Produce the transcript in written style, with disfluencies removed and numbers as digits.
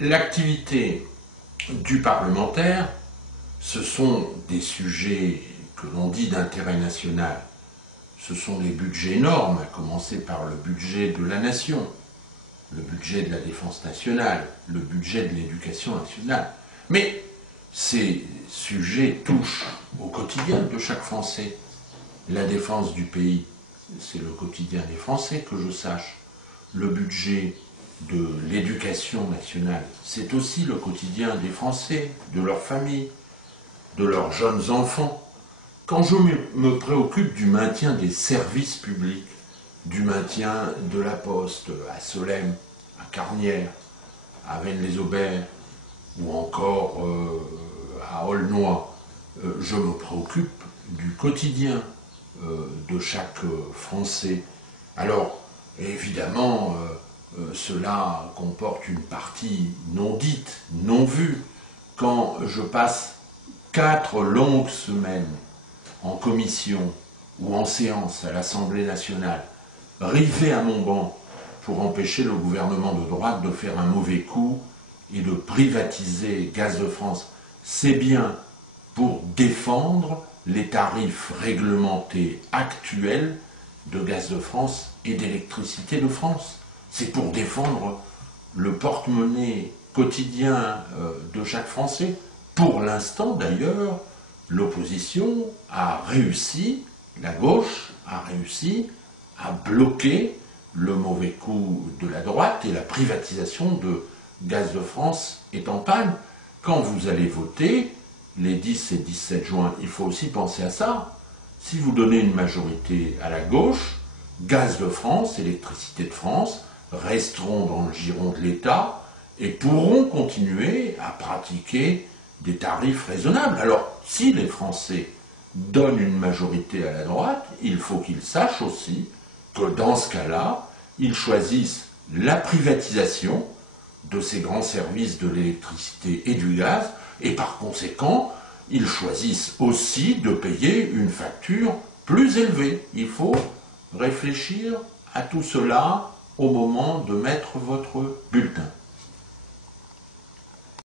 L'activité du parlementaire, ce sont des sujets que l'on dit d'intérêt national. Ce sont des budgets énormes, à commencer par le budget de la nation, le budget de la défense nationale, le budget de l'éducation nationale. Mais ces sujets touchent au quotidien de chaque Français. La défense du pays, c'est le quotidien des Français, que je sache. Le budget de l'éducation nationale, c'est aussi le quotidien des Français, de leurs familles, de leurs jeunes enfants. Quand je me préoccupe du maintien des services publics, du maintien de la Poste à Solesmes, à Carnières, à Vennes-les-Aubert ou encore à Aulnoy, je me préoccupe du quotidien de chaque Français. Alors, évidemment, cela comporte une partie non dite, non vue. Quand je passe 4 longues semaines en commission ou en séance à l'Assemblée nationale, rivé à mon banc pour empêcher le gouvernement de droite de faire un mauvais coup et de privatiser Gaz de France, c'est bien pour défendre les tarifs réglementés actuels de Gaz de France et d'Électricité de France. C'est pour défendre le porte-monnaie quotidien de chaque Français. Pour l'instant, d'ailleurs, l'opposition a réussi, la gauche a réussi à bloquer le mauvais coup de la droite et la privatisation de Gaz de France est en panne. Quand vous allez voter, les 10 et 17 juin, il faut aussi penser à ça. Si vous donnez une majorité à la gauche, Gaz de France, Électricité de France resteront dans le giron de l'État et pourront continuer à pratiquer des tarifs raisonnables. Alors, si les Français donnent une majorité à la droite, il faut qu'ils sachent aussi que dans ce cas-là, ils choisissent la privatisation de ces grands services de l'électricité et du gaz, et par conséquent, ils choisissent aussi de payer une facture plus élevée. Il faut réfléchir à tout cela au moment de mettre votre bulletin.